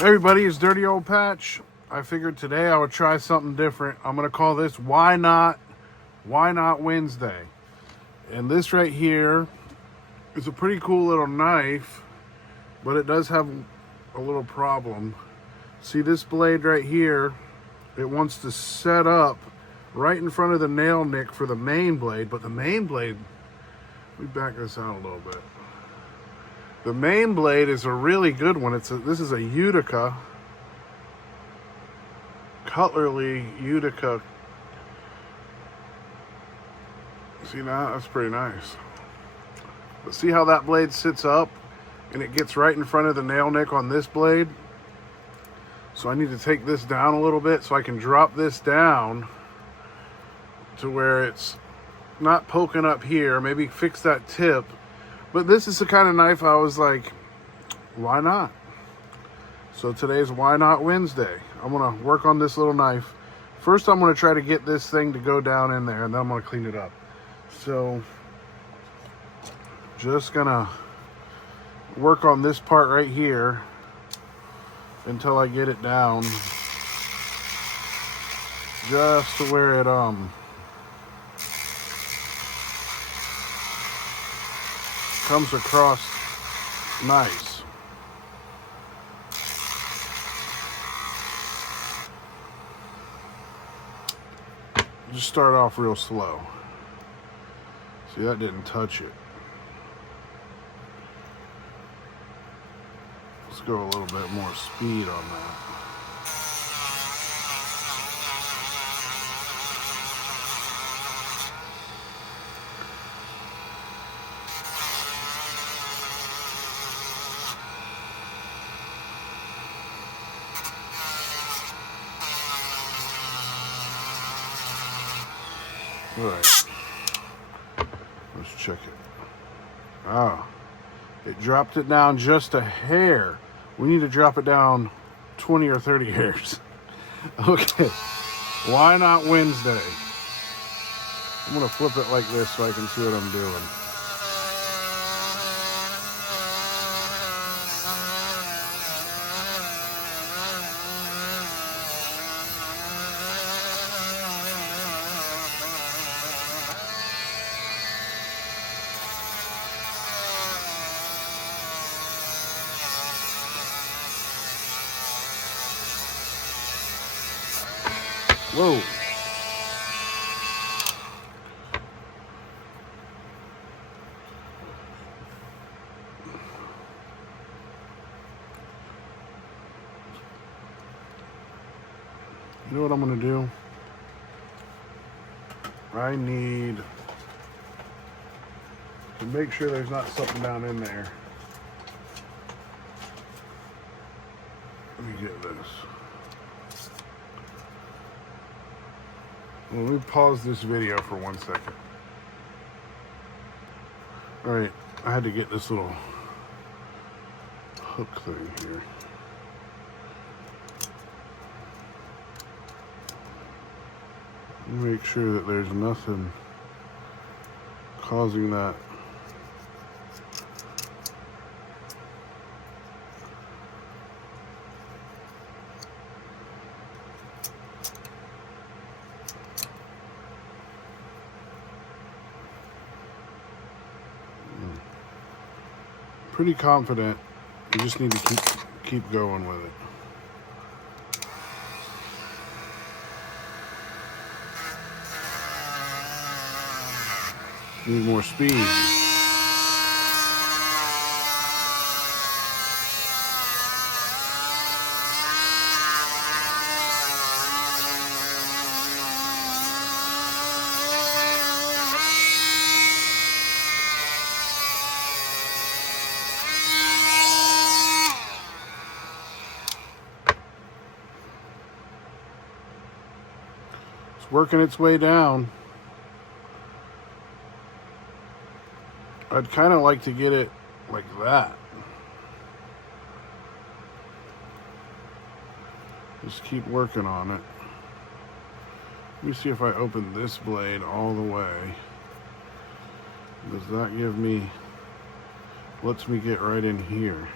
Hey everybody, it's Dirty Old Patch. I figured today I would try something different. I'm going to call this Why Not Wednesday. And this right here is a pretty cool little knife, but it does have a little problem. See this blade right here, it wants to set up right in front of the nail nick for the main blade, but the main blade, let me back this out a little bit. The main blade is a really good one. This is a Utica, cutlery Utica. See now, that's pretty nice. But see how that blade sits up and it gets right in front of the nail nick on this blade? So I need to take this down a little bit so I can drop this down to where it's not poking up here. Maybe fix that tip. But this is the kind of knife I was like, why not? So today's Why Not Wednesday. I'm going to work on this little knife. First, I'm going to try to get this thing to go down in there, and then I'm going to clean it up. So, just going to work on this part right here until I get it down just to where it comes across nice. Just start off real slow. See, that didn't touch it. Let's go a little bit more speed on that. All right, let's check it. Oh, it dropped it down just a hair. We need to drop it down 20 or 30 hairs. Okay, Why Not Wednesday? I'm gonna flip it like this so I can see what I'm doing. Whoa. You know what I'm going to do? I need to make sure there's not something down in there. Let me get this. Well, let me pause this video for 1 second. All right, I had to get this little hook thing here. Make sure that there's nothing causing that. Pretty confident. You just need to keep going with it. Need more speed. It's working its way down. I'd kind of like to get it like that. Just keep working on it. Let me see if I open this blade all the way. Does that give me, lets me get right in here.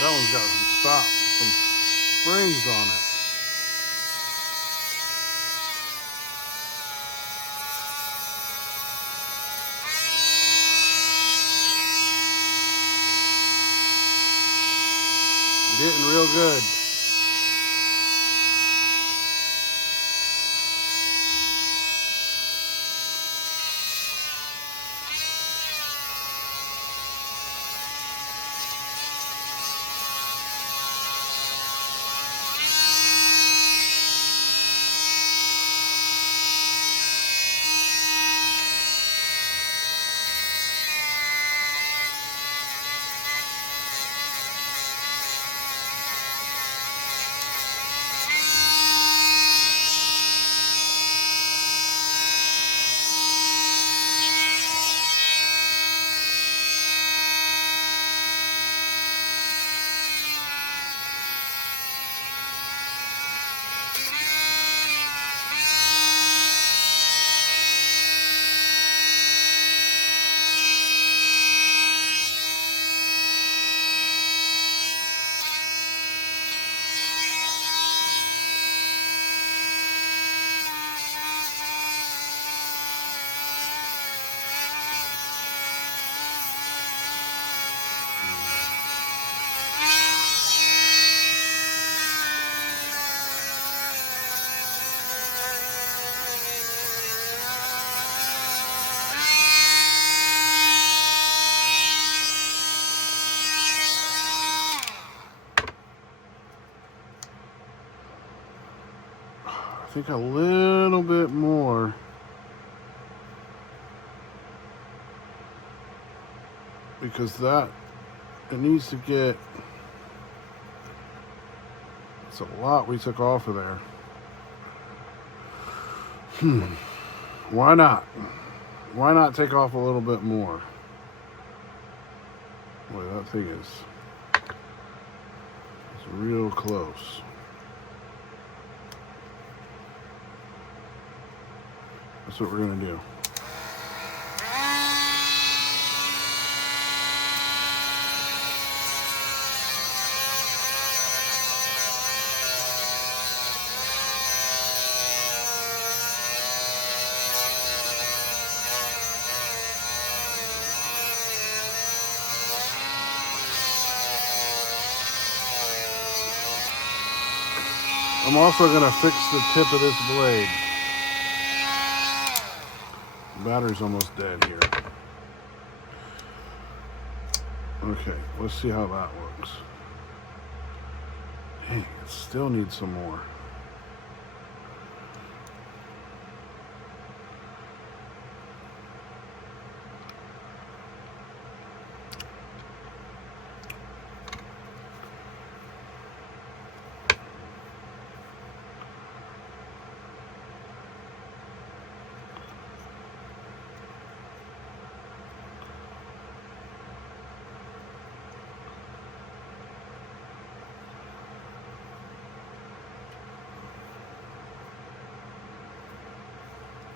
That one's got some springs on it. Getting real good. I think a little bit more. Because it needs to get, it's a lot we took off of there. Why not? Why not take off a little bit more? Boy, that thing it's real close. That's what we're gonna do. I'm also gonna fix the tip of this blade. The battery's almost dead here. Okay, let's see how that works. Hey, it still needs some more.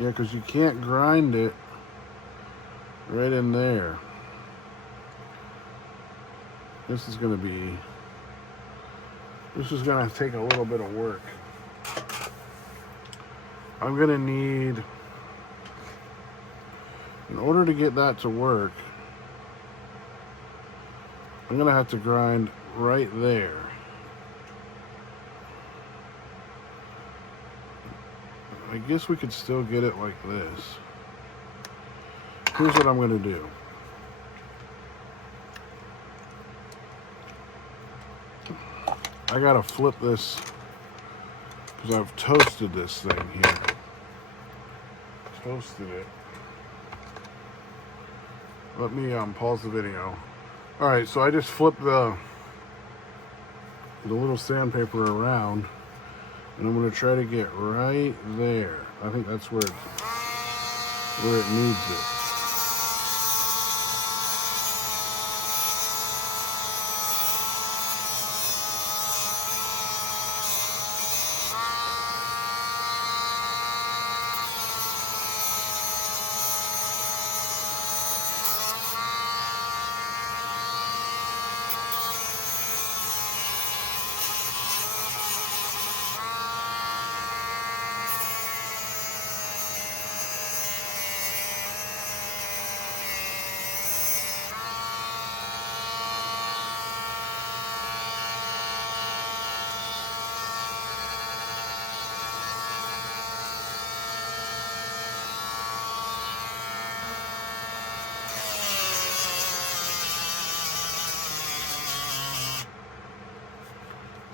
Yeah, because you can't grind it right in there. This is going to take a little bit of work. I'm going to need, in order to get that to work, I'm going to have to grind right there. I guess we could still get it like this. Here's what I'm going to do. I got to flip this because I've toasted this thing here. Toasted it. Let me pause the video. All right, so I just flipped the little sandpaper around. And I'm going to try to get right there. I think that's where it needs it.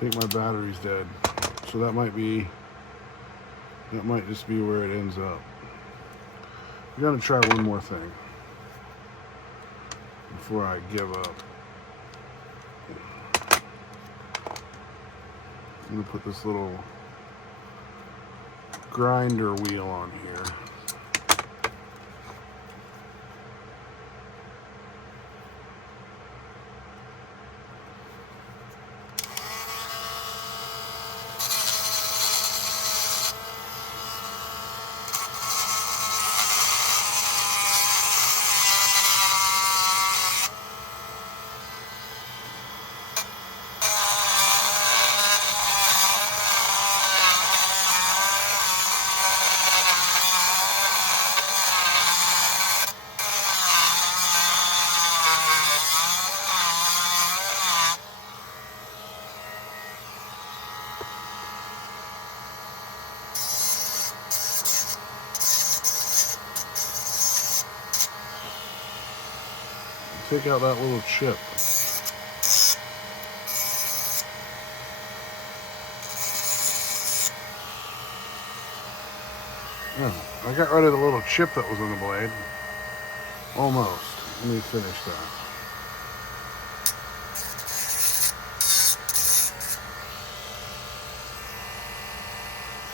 I think my battery's dead. So that might just be where it ends up. I'm gonna try one more thing before I give up. I'm gonna put this little grinder wheel on here. Take out that little chip. Yeah, I got rid of the little chip that was on the blade. Almost. Let me finish that.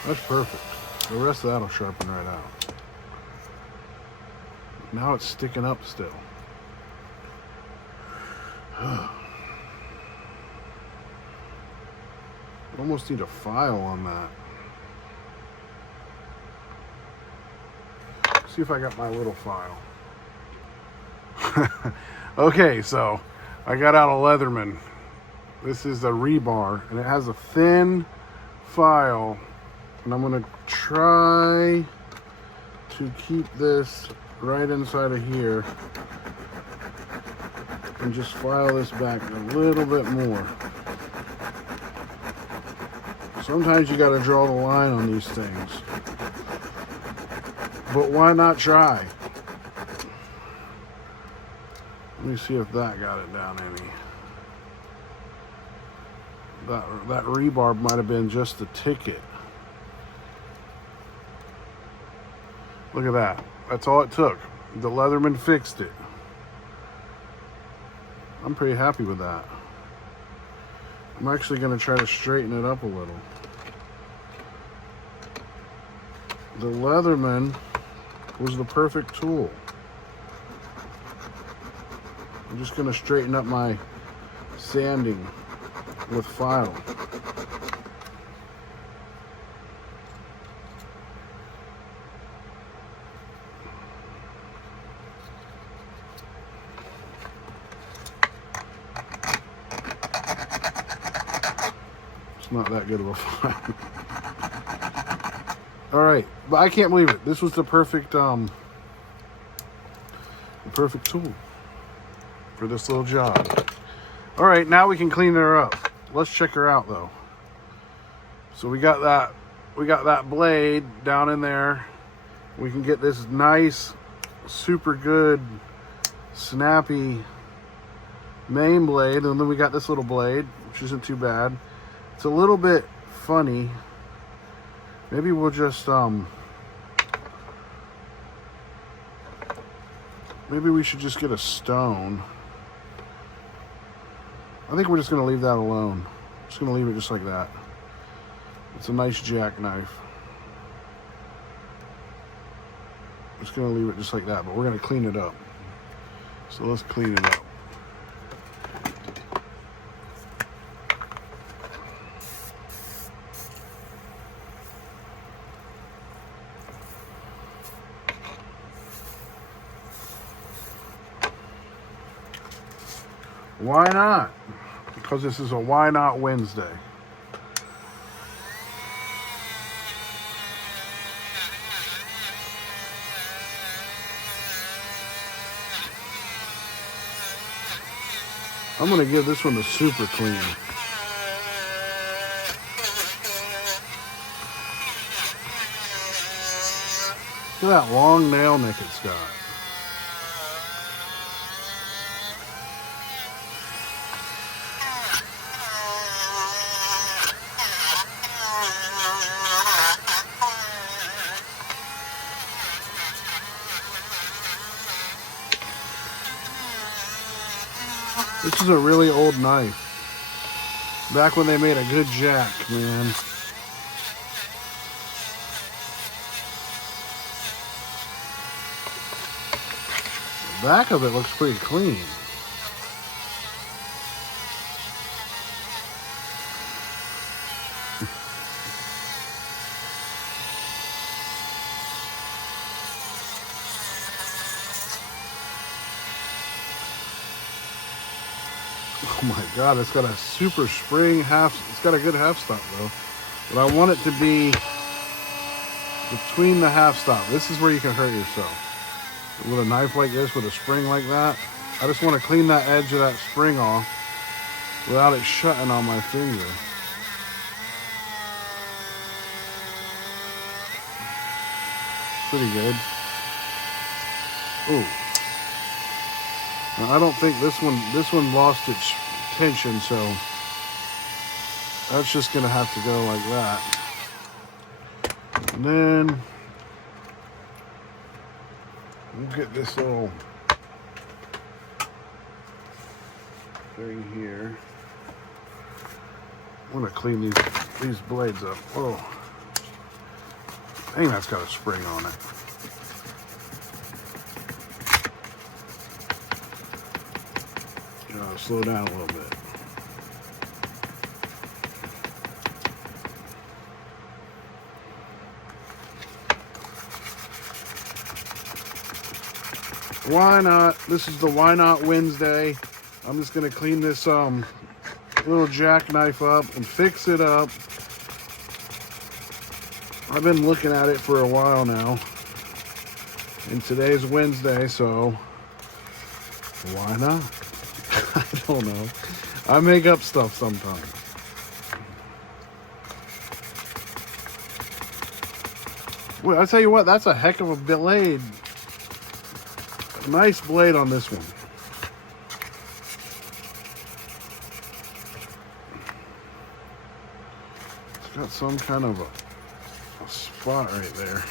That's perfect. The rest of that will sharpen right out. Now it's sticking up still. Almost need a file on that. See if I got my little file. Okay, so I got out a Leatherman. This is a rebar, and it has a thin file, and I'm gonna try to keep this right inside of here and just file this back a little bit more. Sometimes you got to draw the line on these things, but why not try? Let me see if that got it down any. That rebar might have been just the ticket. Look at that. That's all it took. The Leatherman fixed it. I'm pretty happy with that. I'm actually going to try to straighten it up a little. The Leatherman was the perfect tool. I'm just going to straighten up my sanding with file. It's not that good of a file. All right, but I can't believe it. This was the perfect tool for this little job. All right, now we can clean her up. Let's check her out though. So we got that blade down in there. We can get this nice, super good, snappy main blade, and then we got this little blade, which isn't too bad. It's a little bit funny. Maybe we'll just maybe we should just get a stone. I think we're just gonna leave that alone. Just gonna leave it just like that. It's a nice jackknife. Just gonna leave it just like that, but we're gonna clean it up. So let's clean it up. Why not? Because this is a Why Not Wednesday. I'm going to give this one a super clean. Look at that long nail nick it's got. This is a really old knife. Back when they made a good jack, man. The back of it looks pretty clean. Oh my God, it's got a super spring it's got a good half stop though. But I want it to be between the half stop. This is where you can hurt yourself. With a knife like this, with a spring like that, I just want to clean that edge of that spring off without it shutting on my finger. Pretty good. Ooh. Now, I don't think this one lost its tension, so that's just gonna have to go like that. And then we'll get this little thing here. I'm gonna clean these blades up. Oh, dang, that's got a spring on it. Slow down a little bit. Why not? This is the Why Not Wednesday. I'm just gonna clean this little jackknife up and fix it up. I've been looking at it for a while now, and today's Wednesday, so why not? I don't know. I make up stuff sometimes. Well, I tell you what, that's a heck of a blade. A nice blade on this one. It's got some kind of a spot right there.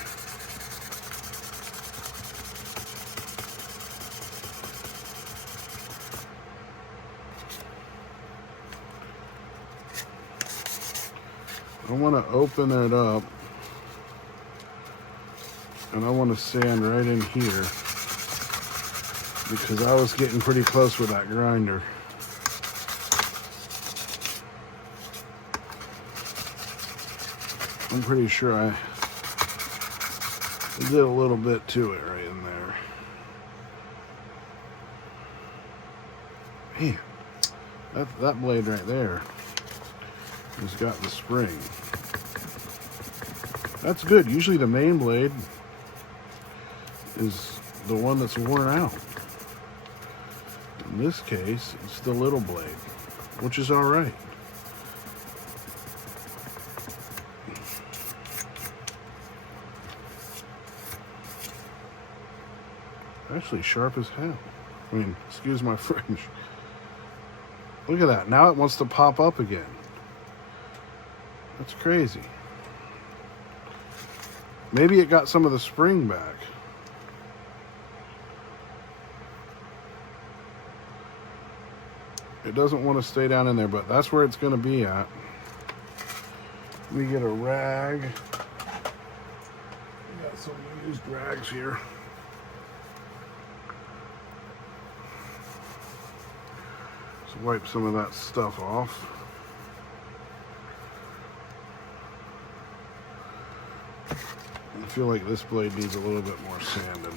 I want to open it up, and I want to sand right in here because I was getting pretty close with that grinder. I'm pretty sure I did a little bit to it right in there. Man, that blade right there has got the spring. That's good. Usually the main blade is the one that's worn out. In this case, it's the little blade, which is all right. Actually sharp as hell. I mean, excuse my French. Look at that. Now it wants to pop up again. That's crazy. Maybe it got some of the spring back. It doesn't want to stay down in there, but that's where it's going to be at. Let me get a rag. We got some used rags here. Let's wipe some of that stuff off. I feel like this blade needs a little bit more sanding.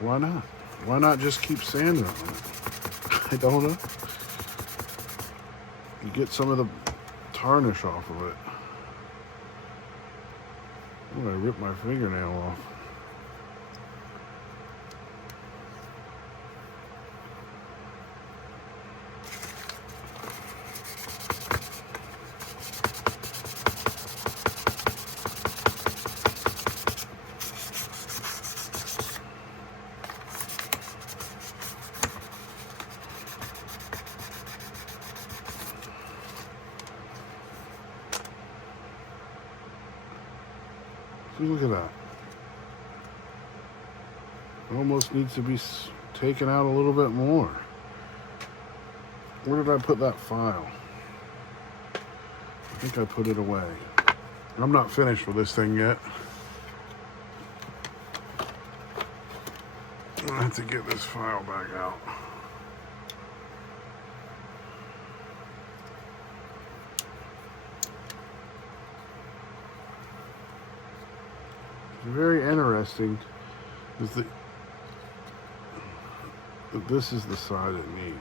Why not? Why not just keep sanding on it? I don't know. You get some of the tarnish off of it. Oh, I ripped my fingernail off. See, look at that. Almost needs to be taken out a little bit more. Where did I put that file? I think I put it away. I'm not finished with this thing yet. I have to get this file back out. It's very interesting is that this is the side it needs.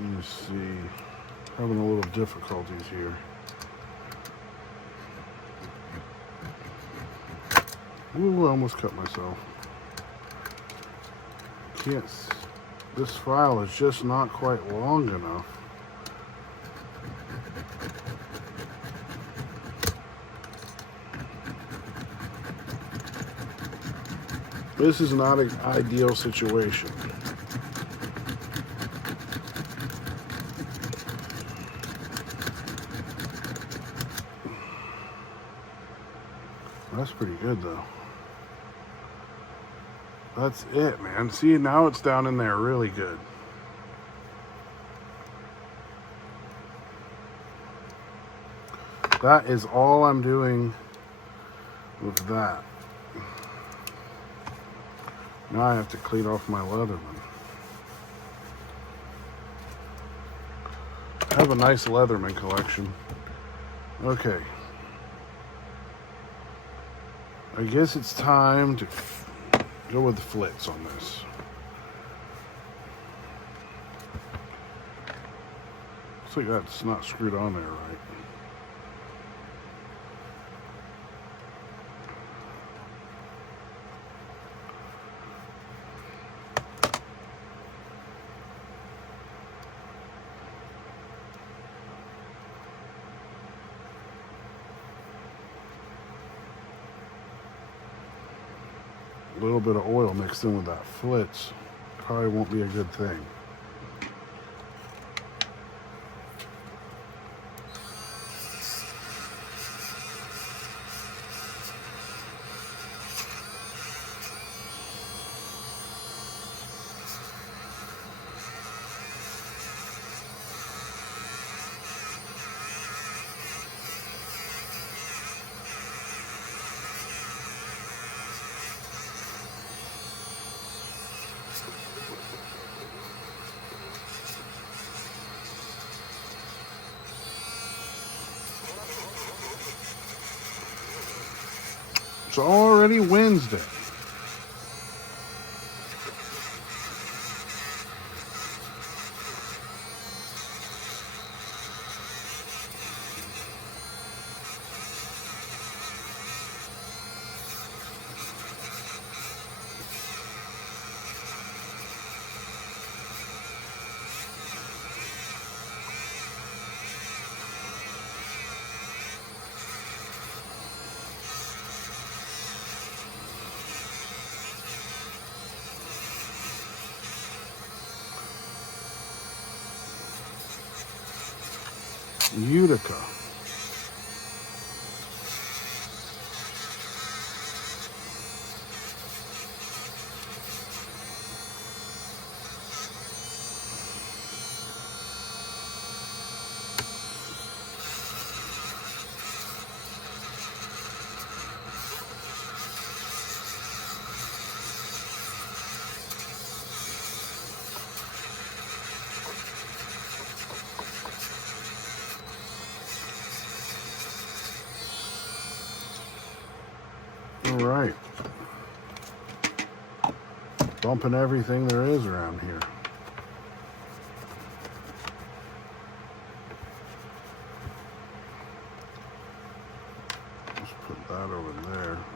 Let me see. Having a little difficulties here. Ooh, I almost cut myself. Can't. This file is just not quite long enough. This is not an ideal situation. That's pretty good though. That's it, man. See, now it's down in there really good. That is all I'm doing with that. Now I have to clean off my Leatherman. I have a nice Leatherman collection. Okay. I guess it's time to go with the flits on this. Looks like that's not screwed on there right. A little bit of oil mixed in with that flits probably won't be a good thing. It's already Wednesday. Utica. All right. Bumping everything there is around here.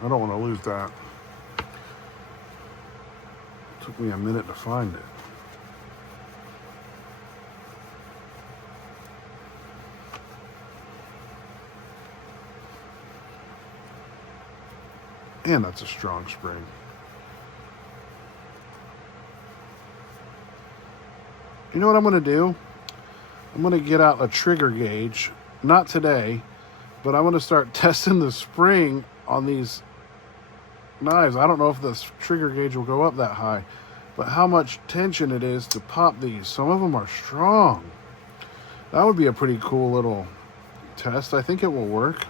I don't want to lose that. Took me a minute to find it. And that's a strong spring. You know what I'm going to do? I'm going to get out a trigger gauge. Not today, but I'm going to start testing the spring on these knives. I don't know if the trigger gauge will go up that high, but how much tension it is to pop these. Some of them are strong. That would be a pretty cool little test. I think it will work.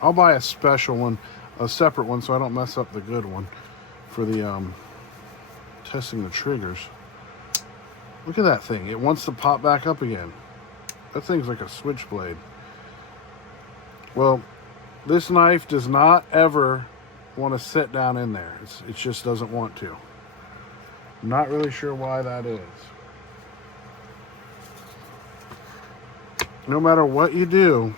I'll buy a special one, a separate one, so I don't mess up the good one for the testing the triggers. Look at that thing. It wants to pop back up again. That thing's like a switchblade. Well, this knife does not ever want to sit down in there. It just doesn't want to. I'm not really sure why that is. No matter what you do,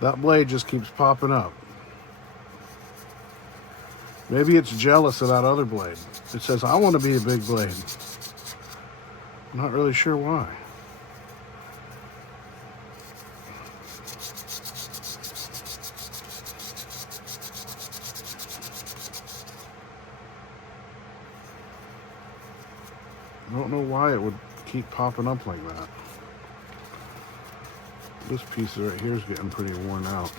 that blade just keeps popping up. Maybe it's jealous of that other blade. It says, I want to be a big blade. I'm not really sure why. I don't know why it would keep popping up like that. This piece right here is getting pretty worn out.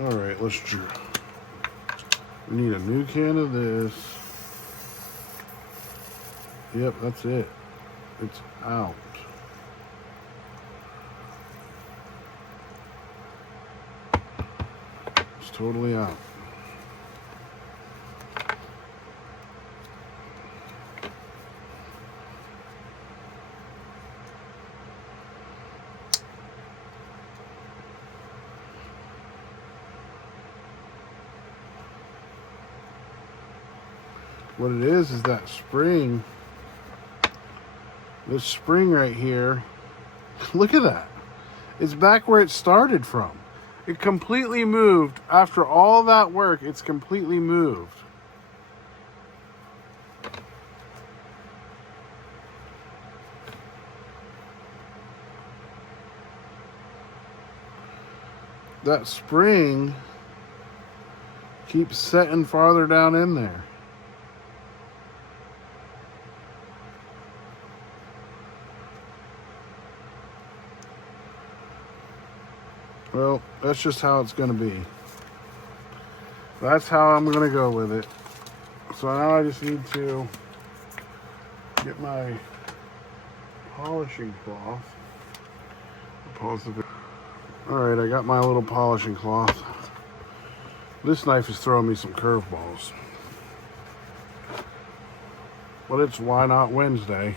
All right, let's draw. We need a new can of this. Yep, that's it. It's out. It's totally out. What it is that spring, this spring right here, look at that. It's back where it started from. It completely moved. After all that work, it's completely moved. That spring keeps setting farther down in there. Well, that's just how it's going to be. That's how I'm going to go with it. So now I just need to get my polishing cloth. Pause the video. Alright, I got my little polishing cloth. This knife is throwing me some curveballs. But it's Why Not Wednesday.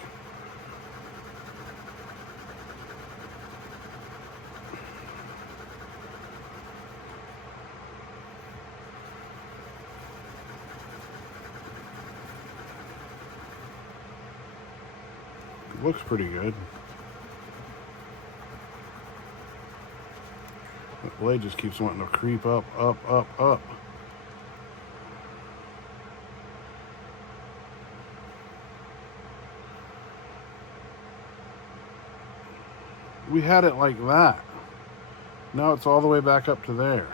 Looks pretty good. That blade just keeps wanting to creep up, up, up, up. We had it like that. Now it's all the way back up to there.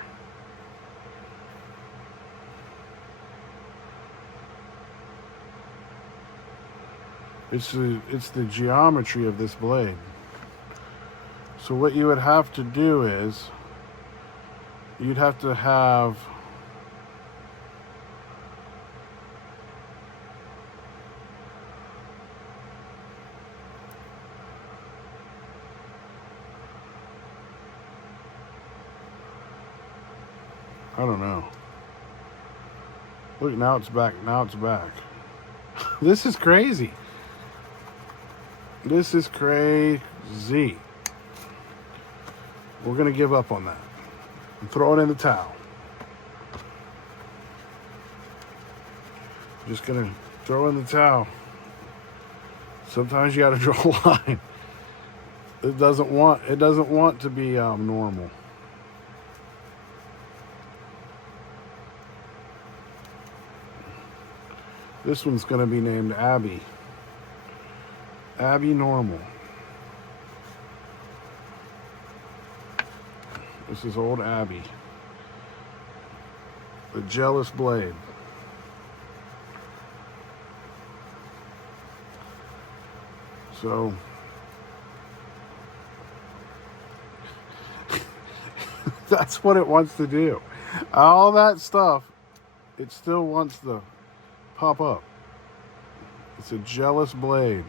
It's the geometry of this blade. So what you would have to do is, you'd have to have I don't know. Look, now it's back. Now it's back. This is crazy. This is crazy. We're going to give up on that and throw it in the towel. Just going to throw in the towel. Sometimes you got to draw a line. It doesn't want to be normal. This one's going to be named Abby. Abby Normal. This is old Abby. The jealous blade. So that's what it wants to do. All that stuff, it still wants to pop up. It's a jealous blade.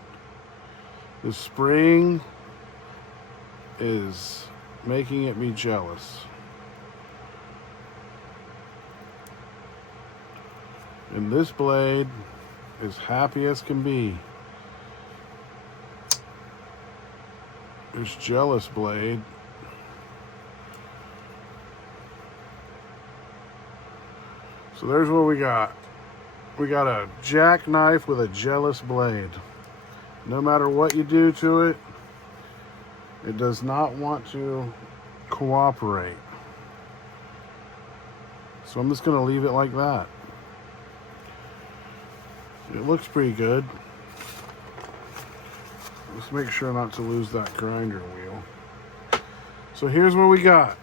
The spring is making it be jealous. And this blade is happy as can be. There's jealous blade. So there's what we got. We got a jackknife with a jealous blade. No matter what you do to it, it does not want to cooperate. So I'm just going to leave it like that. It looks pretty good. Let's make sure not to lose that grinder wheel. So here's what we got.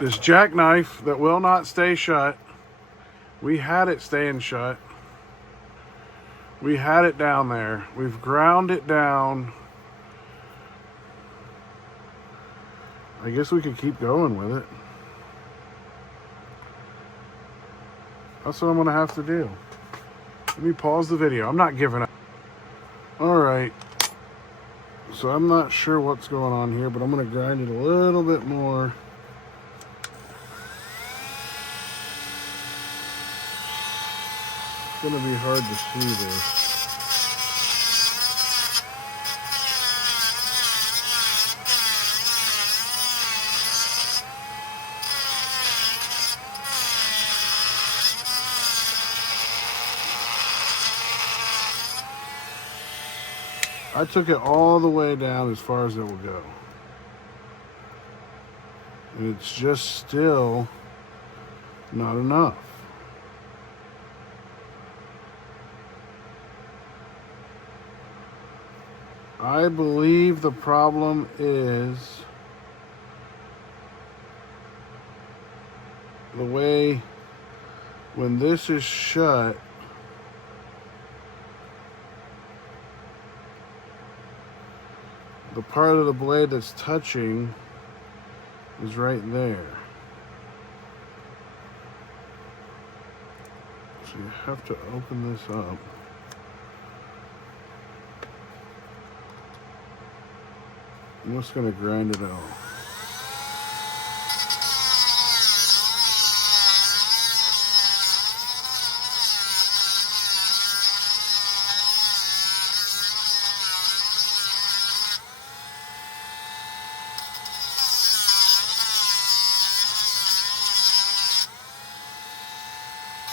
This jackknife that will not stay shut. We had it staying shut. We had it down there. We've ground it down. I guess we could keep going with it. That's what I'm going to have to do. Let me pause the video. I'm not giving up. All right. So I'm not sure what's going on here, but I'm going to grind it a little bit more. It's going to be hard to see this. I took it all the way down as far as it will go. And it's just still not enough. I believe the problem is the way when this is shut, the part of the blade that's touching is right there. So you have to open this up. I'm just going to grind it out.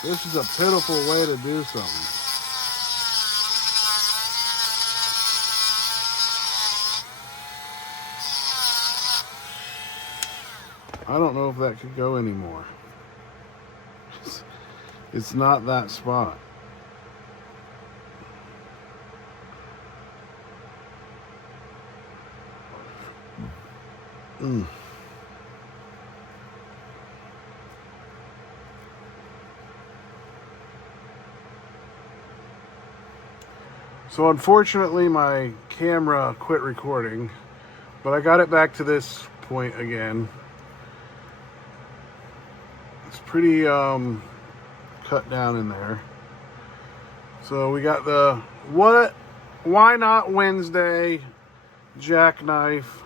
This is a pitiful way to do something. I don't know if that could go anymore. It's not that spot. So unfortunately my camera quit recording, but I got it back to this point again. It's pretty cut down in there. So we got the why not Wednesday jackknife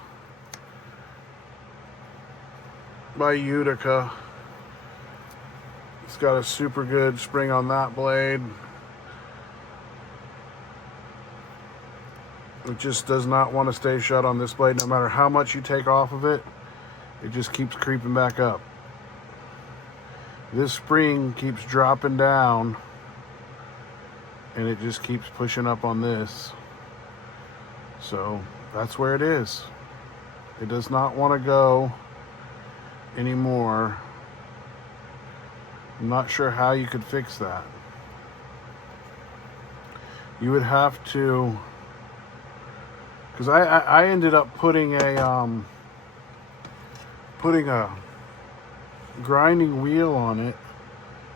by Utica. It's got a super good spring on that blade. It just does not want to stay shut on this blade. No matter how much you take off of it, it just keeps creeping back up. This spring keeps dropping down, and it just keeps pushing up on this. So that's where it is. It does not want to go anymore. I'm not sure how you could fix that. You would have to, because I ended up putting a grinding wheel on it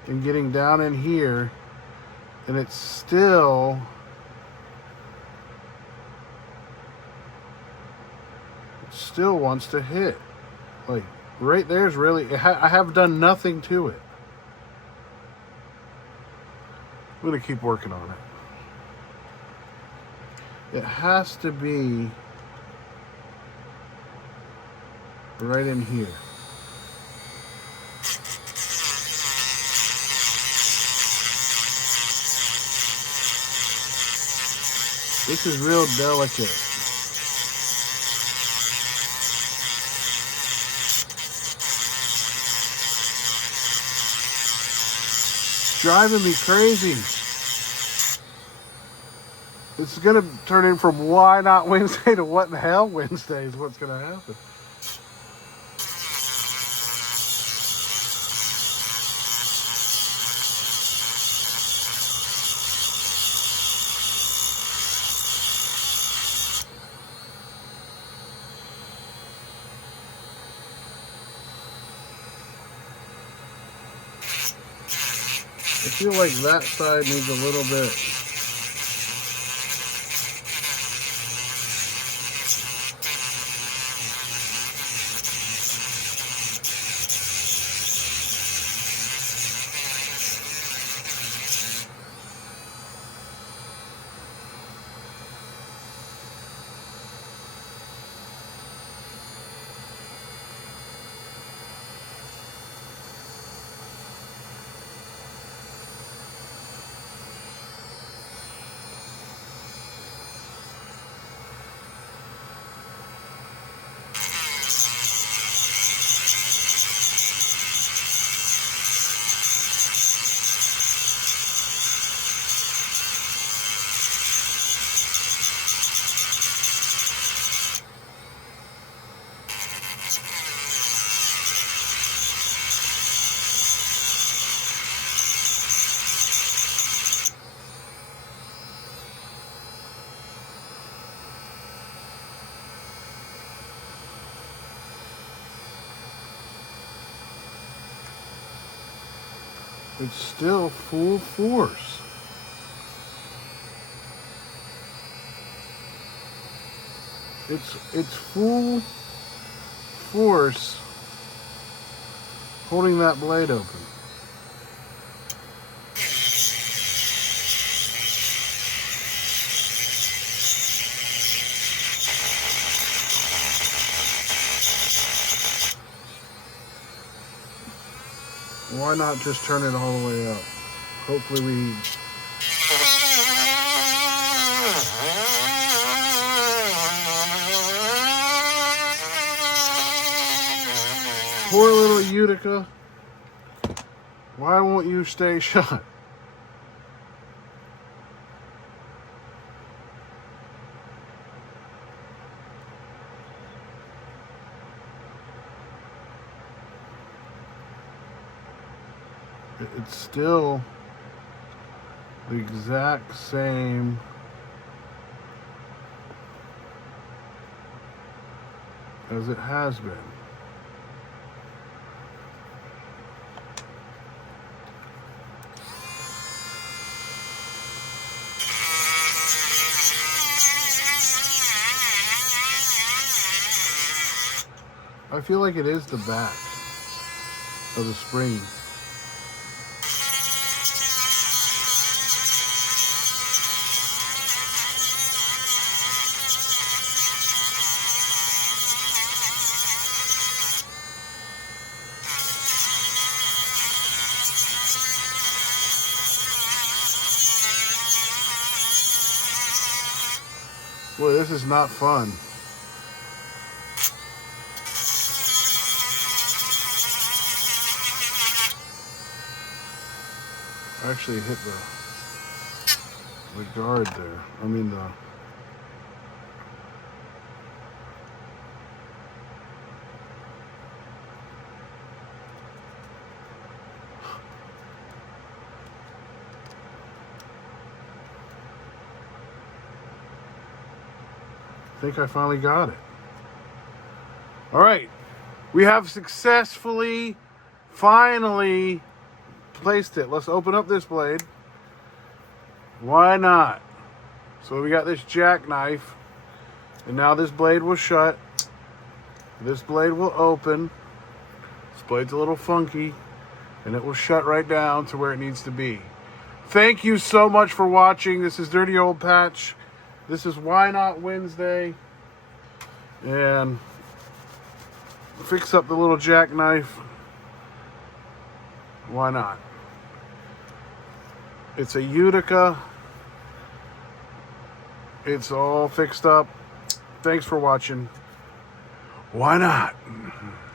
and getting down in here, and it still wants to hit. Like right there's really, I have done nothing to it. I'm gonna keep working on it. It has to be right in here. This is real delicate. It's driving me crazy. It's going to turn in from why not Wednesday to what the hell Wednesday is what's going to happen. I feel like that side needs a little bit. It's still full force. It's full force holding that blade open. Why not just turn it all the way up? Hopefully we... Poor little Utica. Why won't you stay shut? It's still the exact same as it has been. I feel like it is the back of the spring. Boy, this is not fun. I actually hit the guard there. I mean the... I think I finally got it. All right. We have successfully, finally placed it. Let's open up this blade. Why not? So we got this jackknife. And now this blade will shut. This blade will open. This blade's a little funky. And it will shut right down to where it needs to be. Thank you so much for watching. This is Dirty Old Patch. This is Why Not Wednesday. And fix up the little jackknife. Why not? It's a Utica. It's all fixed up. Thanks for watching. Why not?